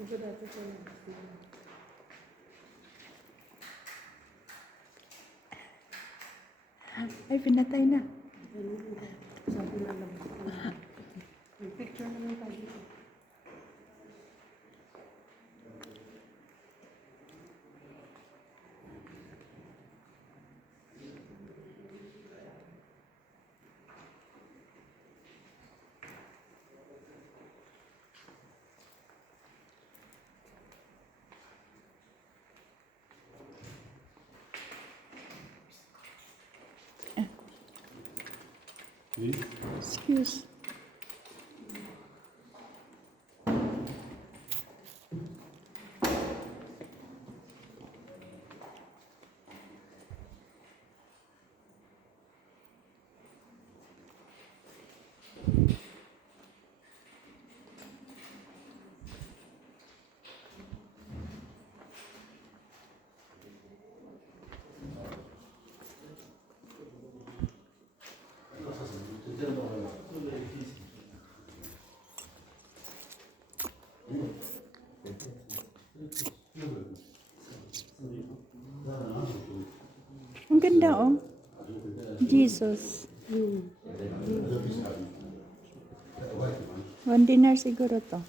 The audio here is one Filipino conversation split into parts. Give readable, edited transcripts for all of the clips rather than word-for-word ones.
Ay, pinatay na. Sabi na lang. May picture naman tayo. Excuse. Ang ganda, oh. Jesus. One dinar siguro to.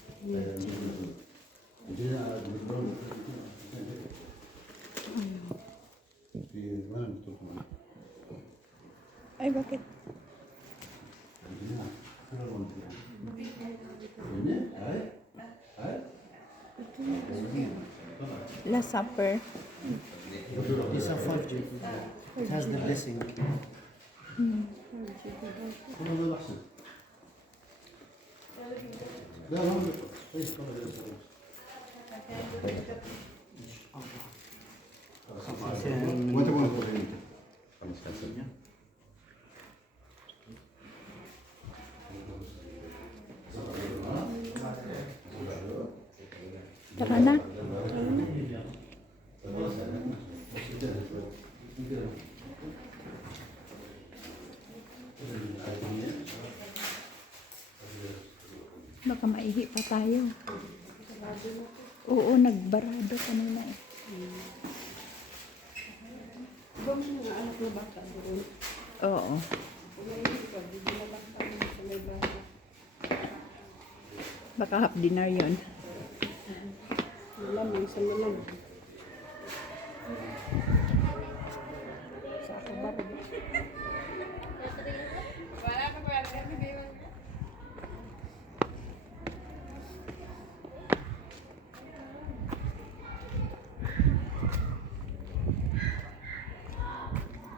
Ay, bakit? Last Supper. It's a 5G. It has the blessing. Tara na. Baka maihi pa tayo. Oo, nagbarado kanina eh. Ba mo mga anak na bata doon? Oo. Ngayon ka, bigyan na lang kami sa may bata. Baka half dinner yun. Wala, may isa na lang. Sa ako ba?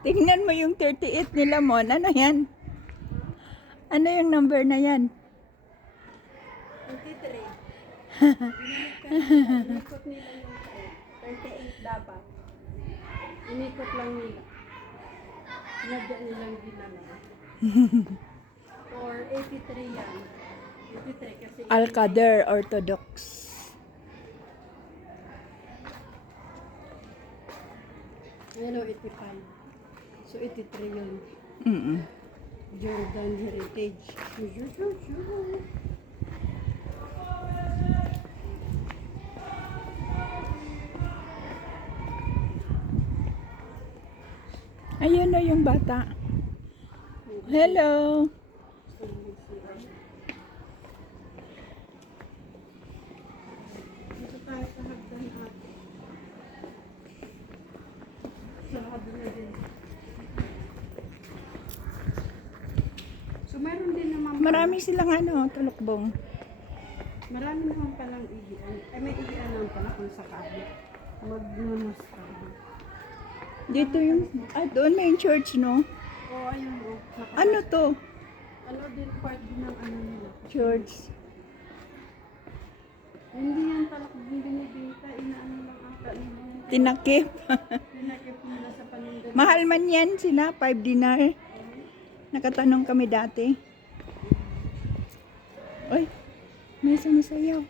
Tingnan mo yung 38 nila, Mon. Ano yan? Ano yung number na yan? 23. Inikot nila yung 38 dapat. Inikot lang nila. Sinadya nilang ginala. Or 83 yan. 83 kasi. Al-Qadir Orthodox. Ano, 85. So 83 yun. Mm-mm. Jordan Heritage. Ayun na yung bata. Hello. Dito tayo sa hagdan ate. Sarado na din. So meron din naman Marami silang ano, talukbong. marami naman palang igian. Ay may igian naman pala kung sakali. Magnunos ka. Dito yung, doon may church, no? O ayun o. Ano to? Ano din part din ng ano nila. Church. Hindi yan pala kung binibenta. Inaano lang ata nila. Tinakip. Pinakip nila sa paninda. Mahal man yan sila, 5 dinar. Nakatanong kami dati. Uy, may sumasayaw.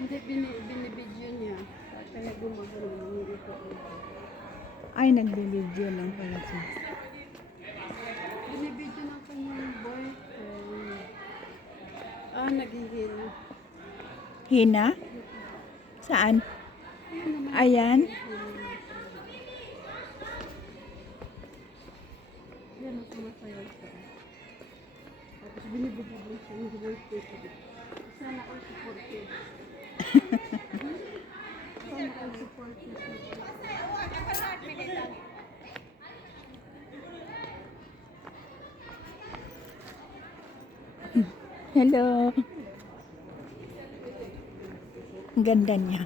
Hindi binibidyo niya. Kaya gumagano ito. Ay, nagbibideo lang pala siya. Binibidyo ng kanyang boyfriend. Nagiging. Hina? Saan? Ayan. Yan ang sumasayaw siya. Tapos binibigyan siya ng birthday ko. Sana all supportive. Sana all supportive. Hello. Ang ganda niya.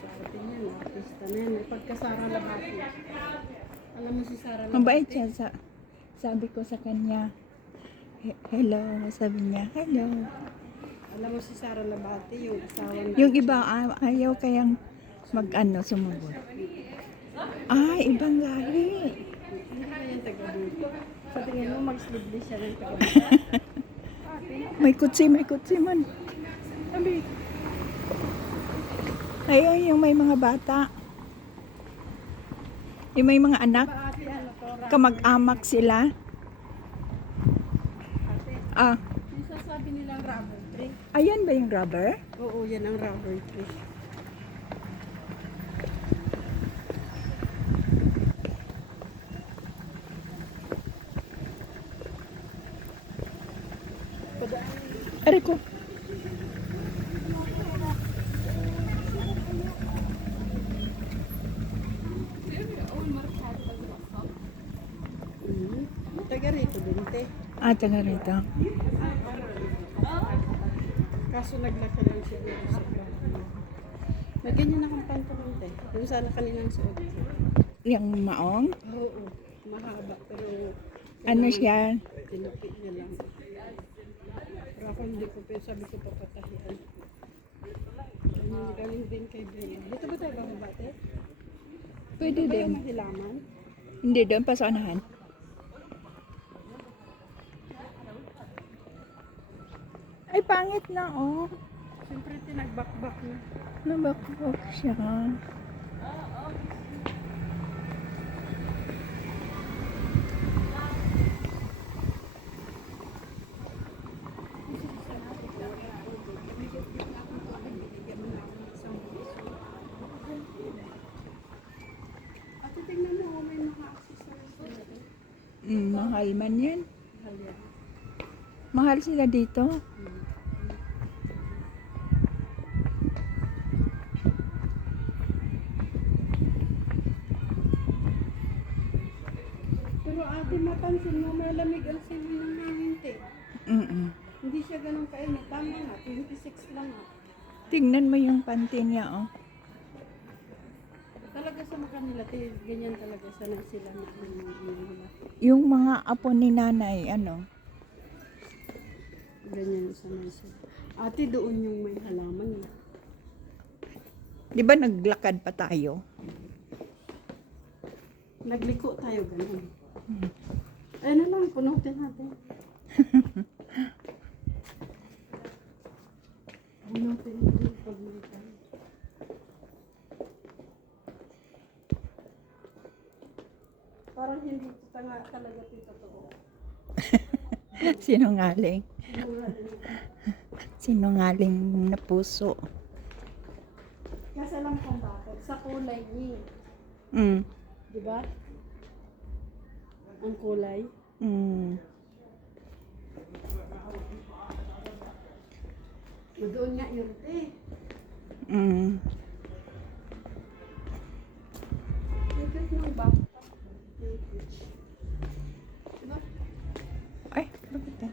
Pati niya, artista na yan. May pagkasara Labati. Alam mo si Sara Labati? Mabait siya. Sabi ko sa kanya, hello. Sabi niya, hello. Alam mo si Sara Labati, yung asawa niya. Yung iba ayaw kayang sumubot. Ay, ibang lahi. Hindi ba yan taga-buto? Sa tingin mo, mag-sleeveless siya ng taga-buto? May kutsi man. Sabi, Ayun, yung may mga bata. Yung may mga anak. ba ate, ano to? Kamag-amak sila. Ate, Ah, yung sasabi nilang rubber tree. ayan ba yung rubber? Oo, yan ang rubber tree. Aray ko. Taga rito din, te. Taga rito. Kaso naglaki lang siguro sa bahay. May ganyan akong pantalon, te. Yung sana kaninang suot ko. Yung maong. Oo, mahaba. Pero Ano siya? tinukit niya lang. Pero ako hindi ko, pero sabi ko papatahian. Galing din kay Bea. Dito ba tayo bababa, te? Pwede Ito ba din. yung mahilaman? Hindi doon pa sa unahan. Ay, pangit na, oh. Siyempre, tinagbakbak na. Nabakbak siya. Ate, tingnan mo, may mga accessories na. Mahal man yan. Mahal yan. Mahal sila dito. Pero ate, mapansin mo, malamig ang simoy ng hangin, te. Mm-mm. Hindi siya ganun kainit. Tama nga, 26 lang nga. Tingnan mo yung panty niya, oh. Talaga sa mga kanila, te, ganyan talaga sanay sila na nila. Yung mga apo ni nanay, ano. Ganyan sanay sila. Ate, doon yung may halaman. Eh. Di ba naglakad pa tayo? Nagliko tayo ganun. Ano lang, punutin natin. Punutin natin pag may tayo. Parang hindi ito talaga ito totoo. Sinungaling. Sinungaling. Sinungaling na puso. Kasi alam kong bakit. Sa kulay niya. Mm. Di ba? Ang kulay. Mm. Doon nga yun, eh. Mm. Nagkit ng back. Diba? Ay, bakit yan?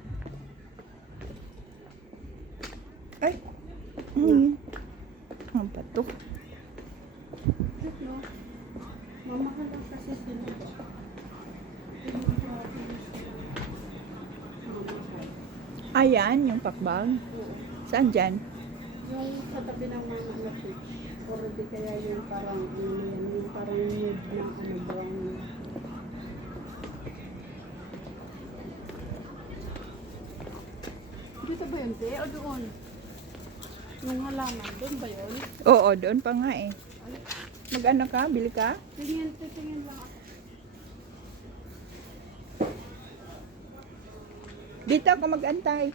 Ay. Mm. Ang bato. Cute, no? Mamahal lang kasi sila. Ayan, yung pakbag. Saan dyan? Yung sa tabi ng mga anak ko, or di kaya yung parang, yung parang nude na brown. Dito ba yun, te? O doon? Yung halaman, doon ba yun? Oo, doon pa nga eh. Mag-ano ka? Bili ka? Tingin lang ako. Dito ako mag-antay.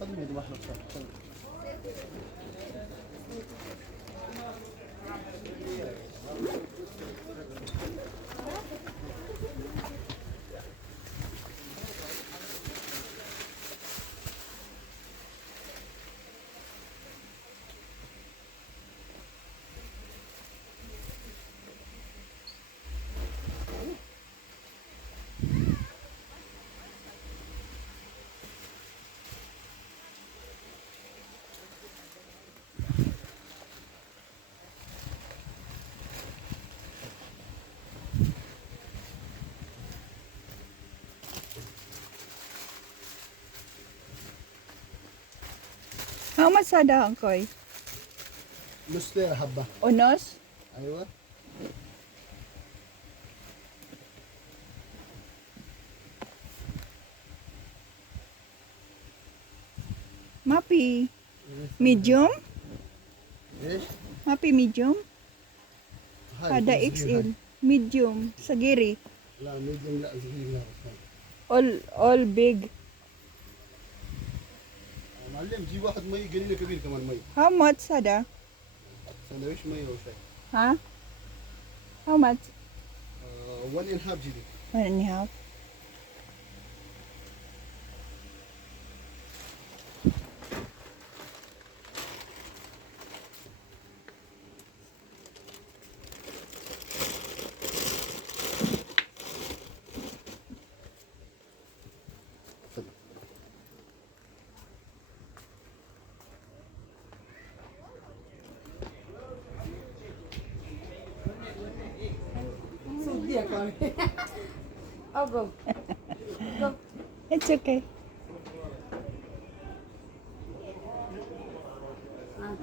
خذ من واحد صح. How much sada Koy? نص ليرة حبة. Unos? أيوة. Mapi. Medium? إيش؟ Mapi medium? هاي Ada صغيرة. XL. Medium. Sagiri. لا ميديم لا صغير لا بس. All big. معلم جيب واحد مي قليله كبير كمان مي. How much sada? سندويش مي او شيء. Ha? How much? 1 and half جيبي. 1.5. Sudi ako. Oh, go. Go. It's okay. Ah.